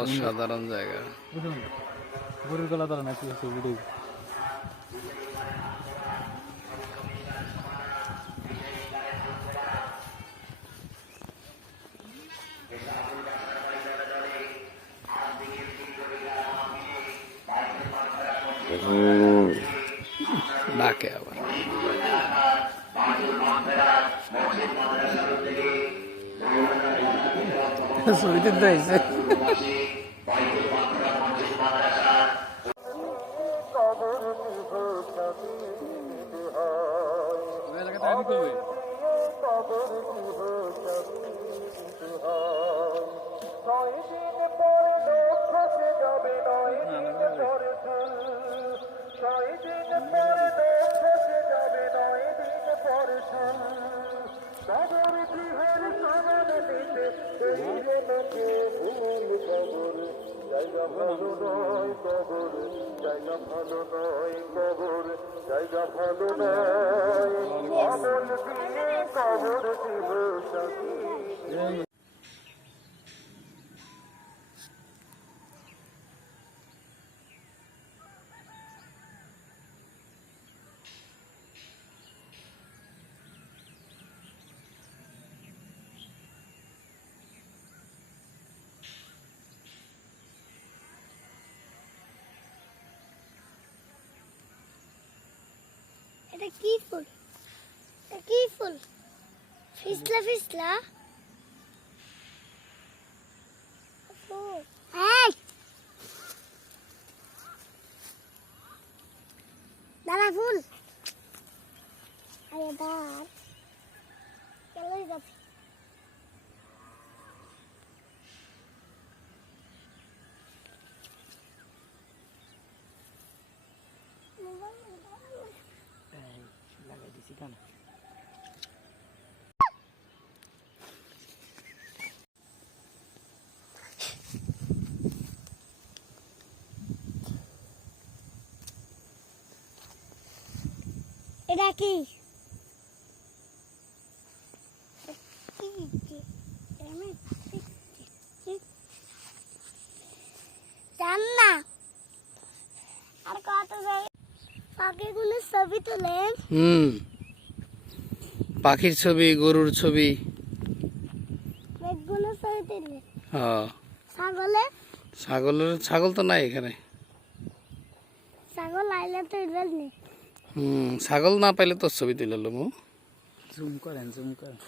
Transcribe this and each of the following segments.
অসাধারণ জায়গা। গরুর গলা ধরে নাকি ভিডিও ডাকে আবার ছবিতে দিয়েছে। এটা কি ফুল? এটা কি ফুল? ফিসলা ফিসলা ফুল। এই দানা ফুল। আরে দাঁত চলে যাচ্ছে। লাগাই দিছি কেন? এটা কি? জান না আর কত পাখিগুলো ছবি তোলেন। পাখির ছবি, গরুর ছবি, মেঘগুলো ছবি তোলেন। হ্যাঁ। ছাগলের ছাগল তো নাই এখানে। ছাগল আইলে তো ইবেলনি। ছাগল না পাইলে তোর ছবি তুলে লমু। জুম করেন জুম করেন।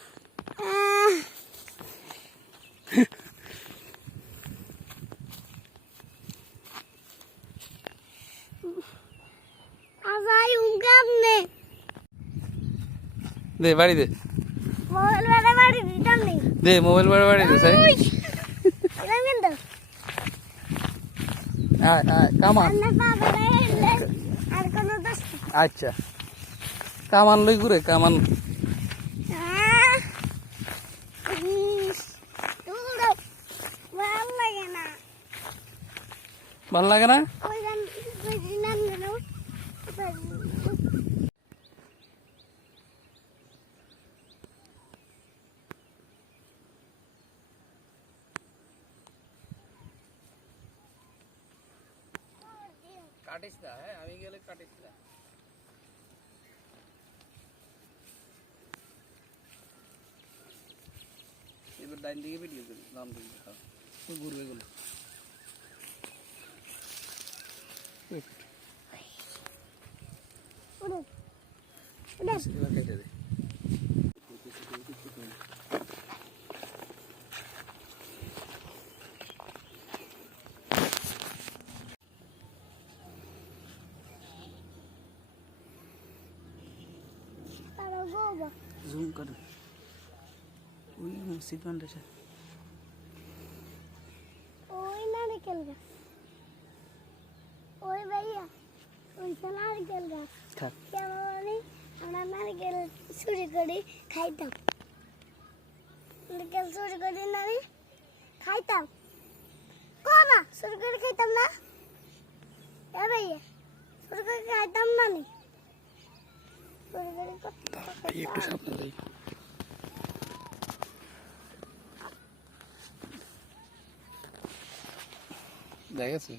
আজাই উমগাম নে দে বাড়ি দে। মোবাইল বাড়ি দিতাম নি। দে মোবাইল বাড়ি দে সাই। এটা কিন্তু কামান। না বাবা রে আর কোন দোষ। আচ্ছা কামান লই ঘুরে কামান। ভাল লাগে না? কাটিস না, হ্যাঁ আমি গেলে কাটিস না। এবার ডাইন দিকে ভিডিও করি, নাম দিকে ঘুরবে এগুলো। কেটে দে। জুম করেন। ওই মসজিদ বান্ডেছে। ওই নারকেল গাছ, ওই ভাইয়া ওই নারকেল গাছ। কেমন আমরা নারকেল চুরি করে খাইতাম। নারকেল চুরি করে নামি খাইতাম। কমা চুরি করে খাইতাম না? এ ভাইয়া চুরি করে খাইতাম না নি? চুরি করে একটু সামনে যাই। দেখেছে